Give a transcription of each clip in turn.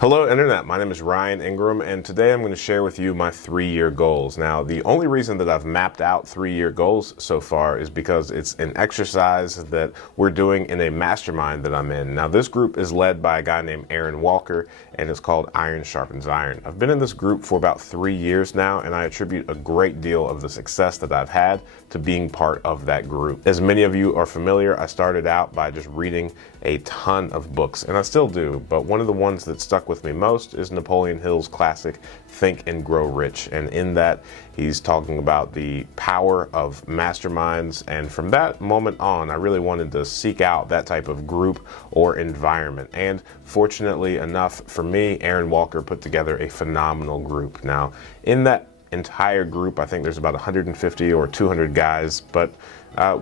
Hello Internet, my name is Ryan Ingram and today I'm going to share with you my 3-year goals. Now the only reason that I've mapped out 3-year goals so far is because it's an exercise that we're doing in a mastermind that I'm in. Now this group is led by a guy named Aaron Walker and it's called Iron Sharpens Iron. I've been in this group for about 3 years now and I attribute a great deal of the success that I've had to being part of that group. As many of you are familiar, I started out by just reading a ton of books and I still do, but one of the ones that stuck with me most is Napoleon Hill's classic Think and Grow Rich, and in that he's talking about the power of masterminds, and from that moment on I really wanted to seek out that type of group or environment, and fortunately enough for me, Aaron Walker put together a phenomenal group. Now in that entire group I think there's about 150 or 200 guys, but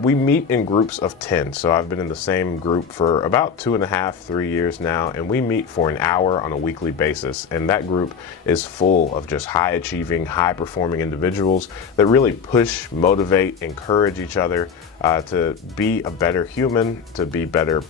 we meet in groups of 10. So I've been in the same group for about 2.5–3 years now, and we meet for an hour on a weekly basis. And that group is full of just high achieving, high performing individuals that really push, motivate, encourage each other to be a better human, to be better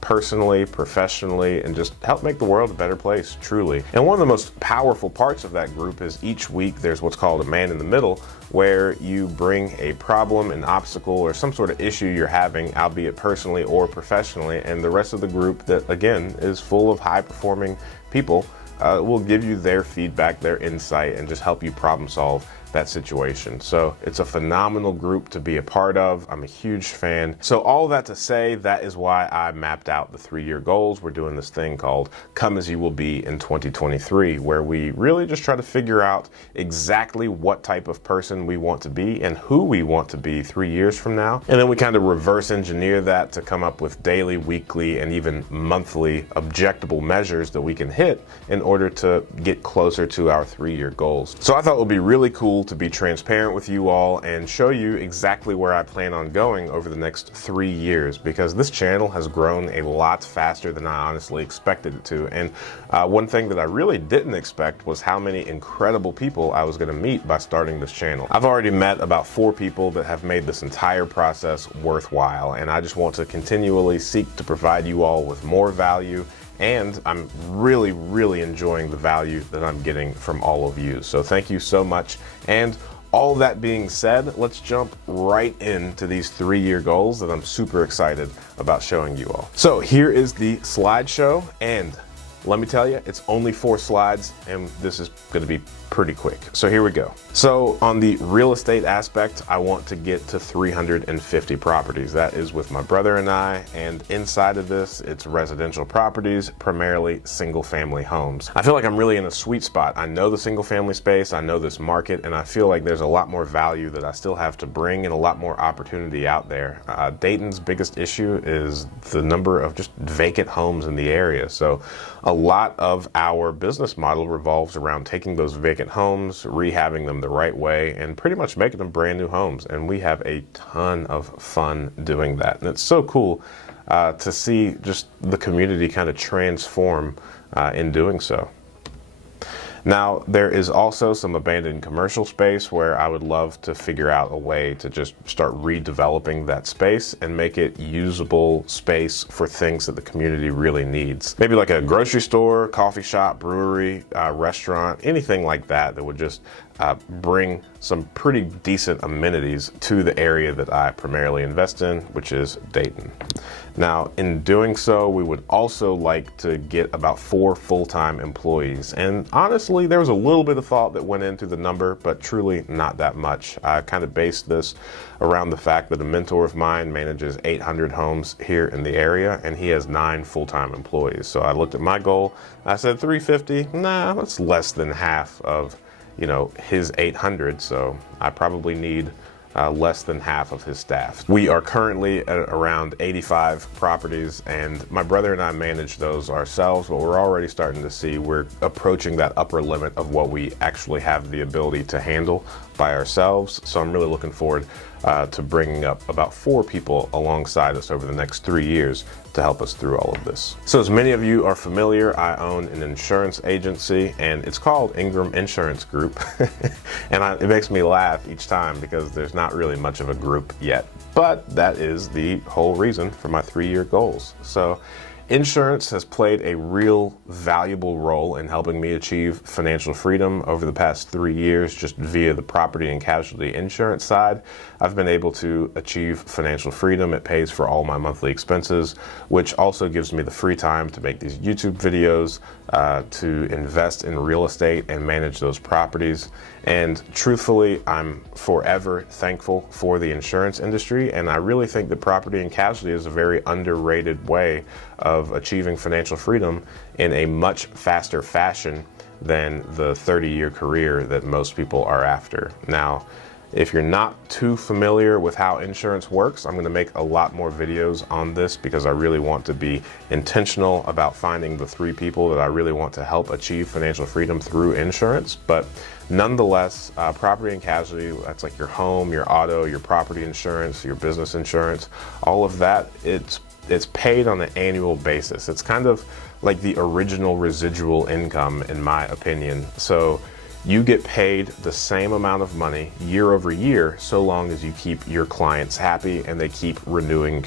personally, professionally, and just help make the world a better place, truly. And one of the most powerful parts of that group is each week there's what's called a man in the middle, where you bring a problem, an obstacle, or some sort of issue you're having, albeit personally or professionally, and the rest of the group that again is full of high performing people will give you their feedback, their insight, and just help you problem solve that situation. So it's a phenomenal group to be a part of. I'm a huge fan. So all that to say, that is why I mapped out the 3-year goals. We're doing this thing called Come As You Will Be in 2023, where we really just try to figure out exactly what type of person we want to be and who we want to be 3 years from now. And then we kind of reverse engineer that to come up with daily, weekly, and even monthly objectable measures that we can hit in order to get closer to our 3-year goals. So I thought it would be really cool to be transparent with you all and show you exactly where I plan on going over the next 3 years, because this channel has grown a lot faster than I honestly expected it to. And one thing that I really didn't expect was how many incredible people I was going to meet by starting this channel. I've already met about 4 people that have made this entire process worthwhile, and I just want to continually seek to provide you all with more value, and I'm really enjoying the value that I'm getting from all of you. So thank you so much. And all that being said, let's jump right into these 3-year goals that I'm super excited about showing you all. So here is the slideshow, and let me tell you, it's only 4 slides and this is going to be pretty quick. So here we go. So on the real estate aspect, I want to get to 350 properties. That is with my brother and I, and inside of this, it's residential properties, primarily single family homes. I feel like I'm really in a sweet spot. I know the single family space, I know this market, and I feel like there's a lot more value that I still have to bring and a lot more opportunity out there. Dayton's biggest issue is the number of just vacant homes in the area. So a lot of our business model revolves around taking those vacant homes, rehabbing them the right way, and pretty much making them brand new homes. And we have a ton of fun doing that. And it's so cool to see just the community kind of transform in doing so. Now, there is also some abandoned commercial space where I would love to figure out a way to just start redeveloping that space and make it usable space for things that the community really needs. Maybe like a grocery store, coffee shop, brewery, restaurant, anything like that that would just bring some pretty decent amenities to the area that I primarily invest in, which is Dayton. Now, in doing so, we would also like to get about 4 full-time employees. And honestly, there was a little bit of thought that went into the number, but truly not that much. I kind of based this around the fact that a mentor of mine manages 800 homes here in the area, and he has 9 full-time employees. So I looked at my goal, I said 350, nah, that's less than half of his 800, so I probably need less than half of his staff. We are currently at around 85 properties, and my brother and I manage those ourselves, but we're already starting to see we're approaching that upper limit of what we actually have the ability to handle by ourselves. So I'm really looking forward to bringing up about 4 people alongside us over the next 3 years to help us through all of this. So as many of you are familiar, I own an insurance agency and it's called Ingram Insurance Group. And it makes me laugh each time because there's not really much of a group yet, but that is the whole reason for my 3-year goals. So Insurance has played a real valuable role in helping me achieve financial freedom over the past 3 years. Just via the property and casualty insurance side, I've been able to achieve financial freedom. It pays for all my monthly expenses, which also gives me the free time to make these YouTube videos, to invest in real estate and manage those properties. And truthfully, I'm forever thankful for the insurance industry, and I really think that property and casualty is a very underrated way of achieving financial freedom in a much faster fashion than the 30-year career that most people are after. Now, if you're not too familiar with how insurance works, I'm going to make a lot more videos on this because I really want to be intentional about finding the 3 people that I really want to help achieve financial freedom through insurance. But nonetheless, property and casualty, that's like your home, your auto, your property insurance, your business insurance, all of that, it's paid on an annual basis. It's kind of like the original residual income, in my opinion. So you get paid the same amount of money year over year, so long as you keep your clients happy and they keep renewing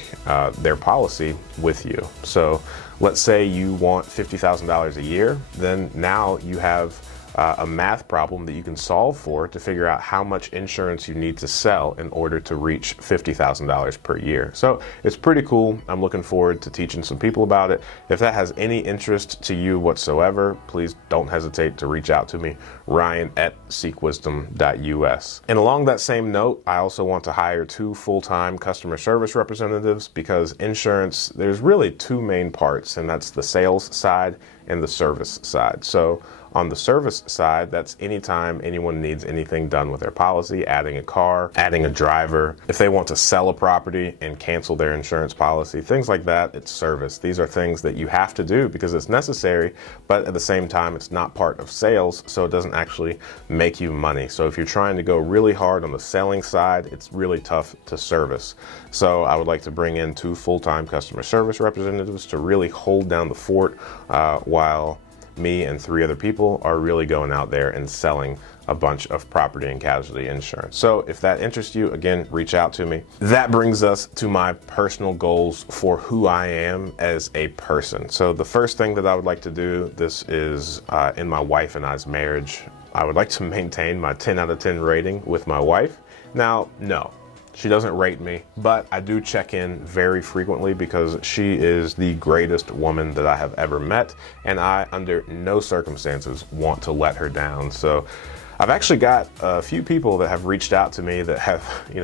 their policy with you. So let's say you want $50,000 a year, then now you have a math problem that you can solve for to figure out how much insurance you need to sell in order to reach $50,000 per year. So it's pretty cool. I'm looking forward to teaching some people about it. If that has any interest to you whatsoever, please don't hesitate to reach out to me, ryan@seekwisdom.us. And along that same note, I also want to hire 2 full-time customer service representatives, because insurance, there's really 2 main parts, and that's the sales side and the service side. So on the service side, that's anytime anyone needs anything done with their policy, adding a car, adding a driver, if they want to sell a property and cancel their insurance policy, things like that, it's service. These are things that you have to do because it's necessary, but at the same time, it's not part of sales, so it doesn't actually make you money. So if you're trying to go really hard on the selling side, it's really tough to service. So I would like to bring in 2 full-time customer service representatives to really hold down the fort while me and 3 other people are really going out there and selling a bunch of property and casualty insurance. So if that interests you, again, reach out to me. That brings us to my personal goals for who I am as a person. So the first thing that I would like to do, this is in my wife and I's marriage, I would like to maintain my 10 out of 10 rating with my wife. Now, no, she doesn't rate me, but I do check in very frequently because she is the greatest woman that I have ever met, and I, under no circumstances, want to let her down. So I've actually got a few people that have reached out to me that have,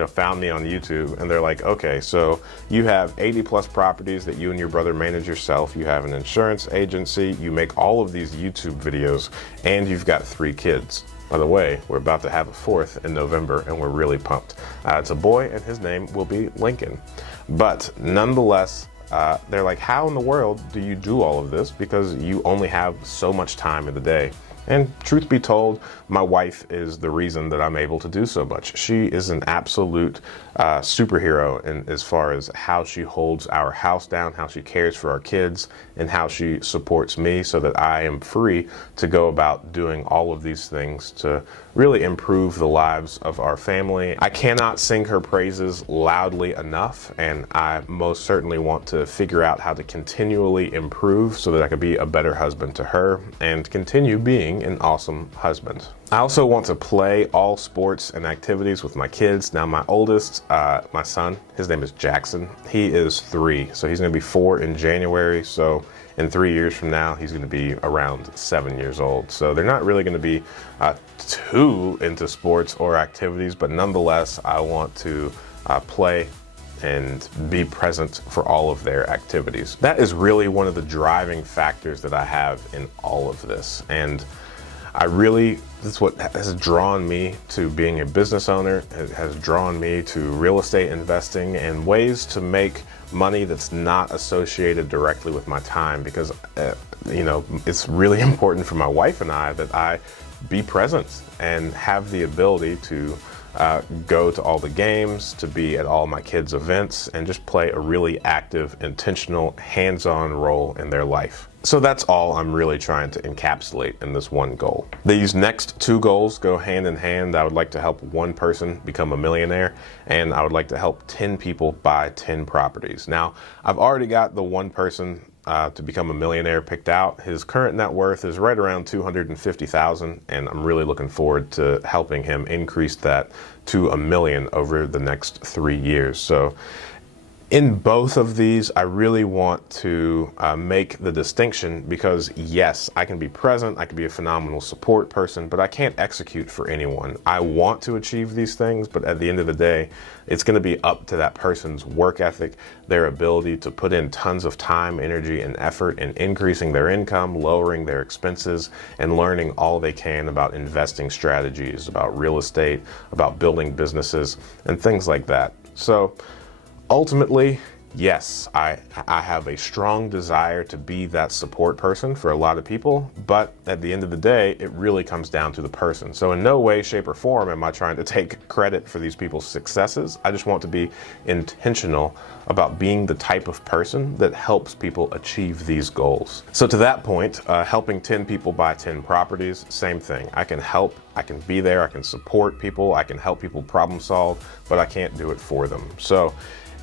found me on YouTube, and they're like, okay, so you have 80 plus properties that you and your brother manage yourself. You have an insurance agency, you make all of these YouTube videos, and you've got 3 kids. By the way, we're about to have a 4th in November, and we're really pumped. It's a boy, and his name will be Lincoln. But nonetheless, they're like, how in the world do you do all of this? Because you only have so much time in the day. And truth be told, my wife is the reason that I'm able to do so much. She is an absolute superhero in as far as how she holds our house down, how she cares for our kids, and how she supports me so that I am free to go about doing all of these things to really improve the lives of our family. I cannot sing her praises loudly enough, and I most certainly want to figure out how to continually improve so that I could be a better husband to her and continue being an awesome husband. I also want to play all sports and activities with my kids. Now, my oldest, my son, his name is Jackson. He is 3, so he's going to be 4 in January. So in 3 years from now, he's going to be around 7 years old. So they're not really going to be too into sports or activities, but nonetheless, I want to play and be present for all of their activities. That is really one of the driving factors that I have in all of this. And this is what has drawn me to being a business owner. It has drawn me to real estate investing and ways to make money that's not associated directly with my time, because it's really important for my wife and I that I be present and have the ability to go to all the games, to be at all my kids' events, and just play a really active, intentional, hands-on role in their life. So that's all I'm really trying to encapsulate in this one goal. These next 2 goals go hand in hand. I would like to help 1 person become a millionaire, and I would like to help 10 people buy 10 properties. Now, I've already got the 1 person to become a millionaire picked out. His current net worth is right around $250,000, and I'm really looking forward to helping him increase that to $1 million over the next 3 years. So in both of these, I really want to make the distinction, because yes, I can be present, I can be a phenomenal support person, but I can't execute for anyone. I want to achieve these things, but at the end of the day, it's going to be up to that person's work ethic, their ability to put in tons of time, energy, and effort in increasing their income, lowering their expenses, and learning all they can about investing strategies, about real estate, about building businesses, and things like that. So ultimately, yes, I have a strong desire to be that support person for a lot of people, but at the end of the day, it really comes down to the person. So in no way, shape, or form am I trying to take credit for these people's successes. I just want to be intentional about being the type of person that helps people achieve these goals. So to that point, helping 10 people buy 10 properties, same thing. I can help, I can be there, I can support people, I can help people problem solve, but I can't do it for them. So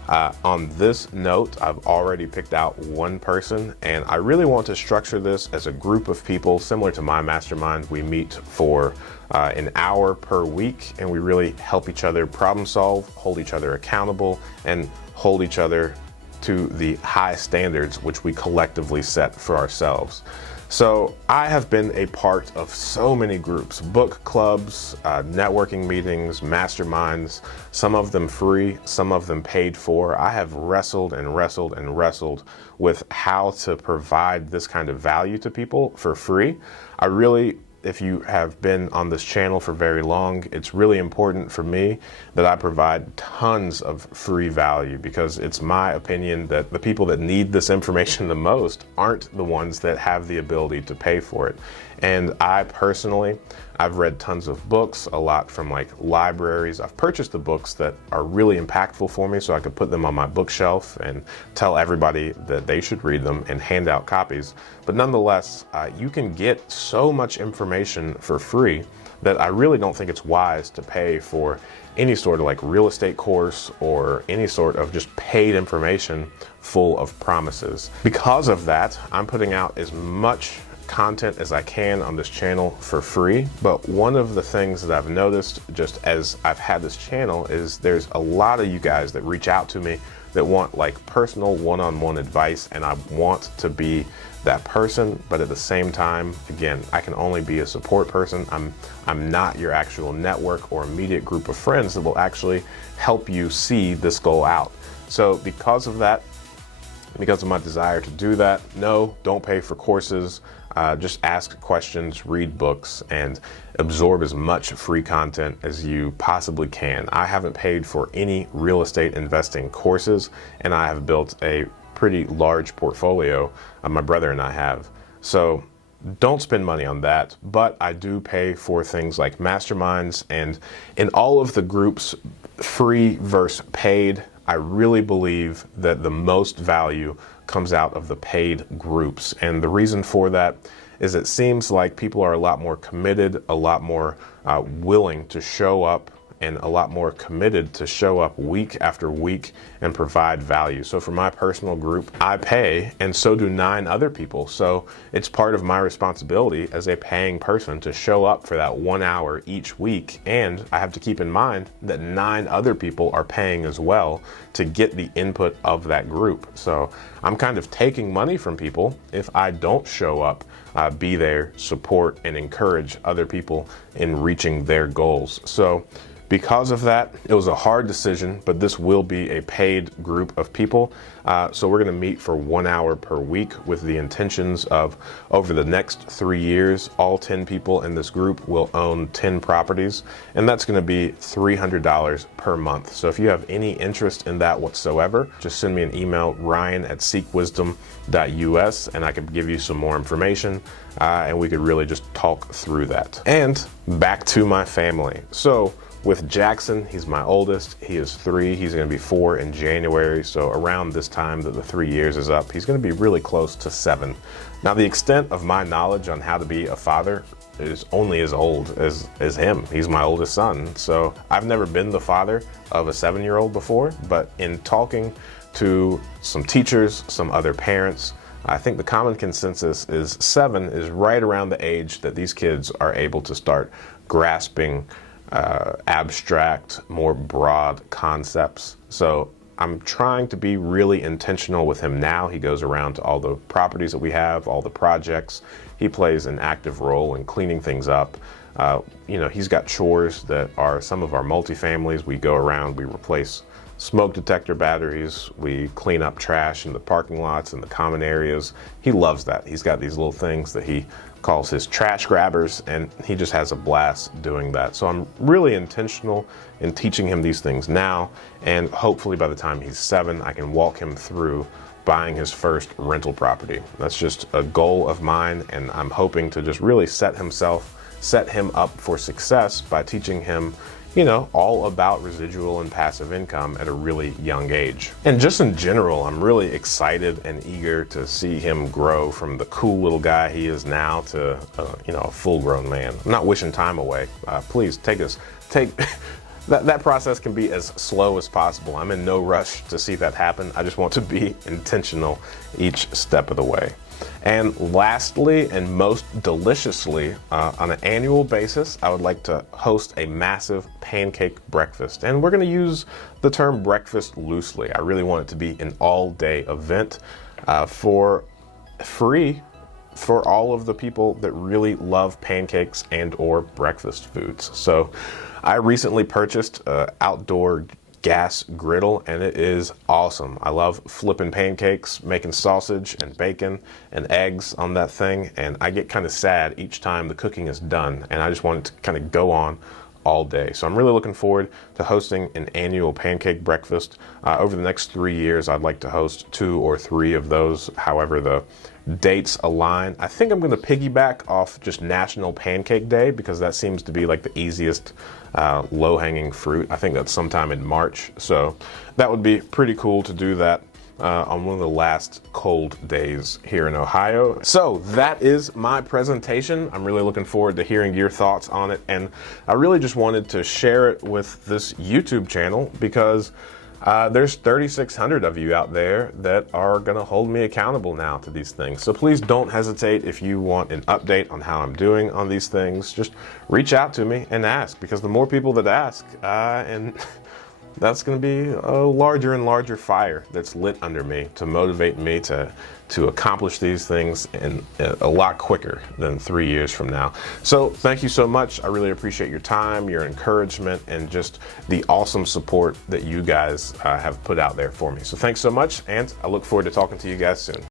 on this note, I've already picked out one person, and I really want to structure this as a group of people similar to my mastermind. We meet for an hour per week, and we really help each other problem solve, hold each other accountable, and hold each other to the high standards which we collectively set for ourselves. So I have been a part of so many groups, book clubs, networking meetings, masterminds, some of them free, some of them paid for. I have wrestled and wrestled and wrestled with how to provide this kind of value to people for free. If you have been on this channel for very long, it's really important for me that I provide tons of free value, because it's my opinion that the people that need this information the most aren't the ones that have the ability to pay for it. And I personally, I've read tons of books, a lot from like libraries. I've purchased the books that are really impactful for me so I could put them on my bookshelf and tell everybody that they should read them and hand out copies. But nonetheless, you can get so much information for free that I really don't think it's wise to pay for any sort of like real estate course or any sort of just paid information full of promises. Because of that, I'm putting out as much content as I can on this channel for free. But one of the things that I've noticed just as I've had this channel is there's a lot of you guys that reach out to me that want like personal one-on-one advice, and I want to be that person, but at the same time, again, I can only be a support person. I'm not your actual network or immediate group of friends that will actually help you see this goal out. So because of that, because of my desire to do that, no, don't pay for courses. Just ask questions, read books, and absorb as much free content as you possibly can. I haven't paid for any real estate investing courses, and I have built a pretty large portfolio, my brother and I have. So don't spend money on that, but I do pay for things like masterminds, and in all of the groups, free versus paid, I really believe that the most value comes out of the paid groups. And the reason for that is it seems like people are a lot more committed, a lot more willing to show up, and a lot more committed to show up week after week and provide value. So for my personal group, I pay, and so do 9 other people. So it's part of my responsibility as a paying person to show up for that 1 hour each week. And I have to keep in mind that 9 other people are paying as well to get the input of that group. So I'm kind of taking money from people if I don't show up, be there, support, and encourage other people in reaching their goals. So because of that, it was a hard decision, but this will be a paid group of people. So we're gonna meet for 1 hour per week with the intentions of, over the next 3 years, all 10 people in this group will own 10 properties, and that's gonna be $300 per month. So if you have any interest in that whatsoever, just send me an email, ryan@seekwisdom.us, and I could give you some more information, and we could really just talk through that. And back to my family. So with Jackson, he's my oldest. He is 3. He's going to be 4 in January. So around this time that the 3 years is up, he's going to be really close to 7. Now, the extent of my knowledge on how to be a father is only as old as him. He's my oldest son. So I've never been the father of a 7-year-old before, but in talking to some teachers, some other parents, I think the common consensus is 7 is right around the age that these kids are able to start grasping abstract, more broad concepts. So I'm trying to be really intentional with him now. He goes around to all the properties that we have, all the projects. He plays an active role in cleaning things up. You know, he's got chores that are some of our multifamilies. We go around, we replace smoke detector batteries, we clean up trash in the parking lots and the common areas. He loves that. He's got these little things that he calls his trash grabbers, and he just has a blast doing that. So I'm really intentional in teaching him these things now, and hopefully by the time he's 7, I can walk him through buying his first rental property. That's just a goal of mine, and I'm hoping to just really set him up for success by teaching him, you know, all about residual and passive income at a really young age. And just in general, I'm really excited and eager to see him grow from the cool little guy he is now to, you know, a full-grown man. I'm not wishing time away. Please take that process can be as slow as possible. I'm in no rush to see that happen. I just want to be intentional each step of the way. And lastly, and most deliciously, on an annual basis, I would like to host a massive pancake breakfast. And we're going to use the term breakfast loosely. I really want it to be an all-day event for free for all of the people that really love pancakes and or breakfast foods. So I recently purchased an outdoor gas griddle, and it is awesome. I love flipping pancakes, making sausage and bacon and eggs on that thing, and I get kind of sad each time the cooking is done, and I just want it to kind of go on all day. So I'm really looking forward to hosting an annual pancake breakfast. Over the next 3 years, I'd like to host 2 or 3 of those, however the dates align. I think I'm going to piggyback off just National Pancake Day, because that seems to be like the easiest low-hanging fruit. I think that's sometime in March, so that would be pretty cool to do that on one of the last cold days here in Ohio. So that is my presentation. I'm really looking forward to hearing your thoughts on it, and I really just wanted to share it with this YouTube channel because there's 3,600 of you out there that are gonna hold me accountable now to these things. So please don't hesitate if you want an update on how I'm doing on these things. Just reach out to me and ask, because the more people that ask, and that's going to be a larger and larger fire that's lit under me to motivate me to accomplish these things in a lot quicker than 3 years from now. So thank you so much. I really appreciate your time, your encouragement, and just the awesome support that you guys have put out there for me. So thanks so much, and I look forward to talking to you guys soon.